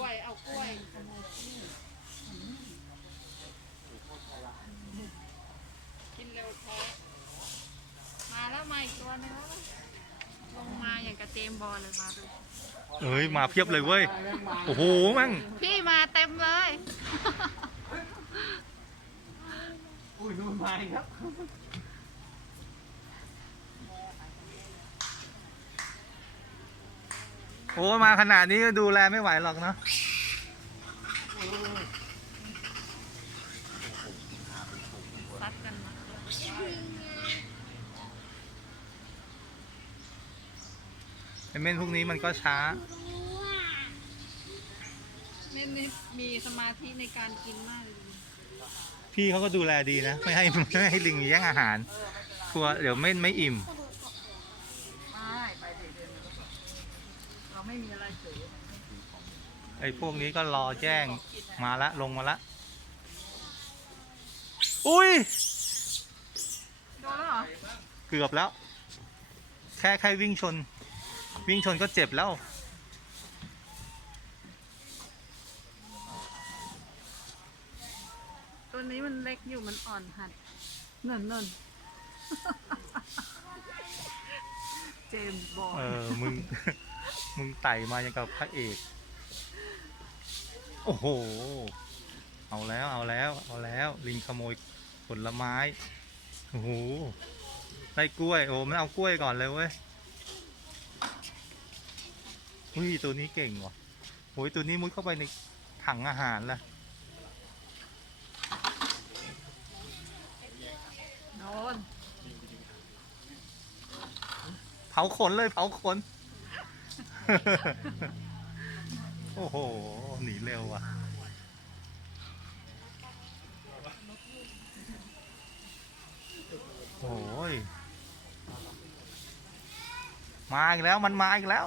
ล้วย เอากล้วยกินเร็วแท้มาแล้วมาอีกตัวหนึงแล้วนะลงมาอย่างกระเจมส์บอลเลยมาดูเอ้ยมาเพียบเลยเว้ย โอ้โหมั่งพี่มาเต็มเลยอุ้ยนู่นมาอีกครับ โอ้มาขนาดนี้ก็ดูแลไม่ไหวหรอกเนาะซัดกันมาไอเม่นพวกนี้มันก็ช้า ไม่ไม่มีสมาธิในการกินมากเลยพี่เขาก็ดูแลดีนะ ไม่ให้ไม่ให้ลิงแย่งอาหารกลัวเดี๋ยวเม่นไม่อิ่มไม่ไปเดิน เราไม่มีอะไรเสียไอ้พวกนี้ก็รอแจ้งมาละลงมาละ อุ้ย โดนแล้วเหรอเกือบแล้ว แค่แค่วิ่งชน วิ่งชนก็เจ็บแล้ว ตัวนี้มันเล็กอยู่มันอ่อนหัดเนินเนินเจมส์บอล เออ มึง มึงไต่มาอย่างกับพระเอก โอ้โห เอาแล้วเอาแล้วเอาแล้ว ลิงขโมยผลไม้ โอ้โห ได้กล้วย โอ้มันเอากล้วยก่อนเลยเว้ยอุ้ยตัวนี้เก่งว่ะโอ้ยตัวนี้มุดเข้าไปในถังอาหารละโดนเผาขนเลยเผาขน โอ้โห หนีเร็วว่ะ โอ้ย มาอีกแล้วมันมาอีกแล้ว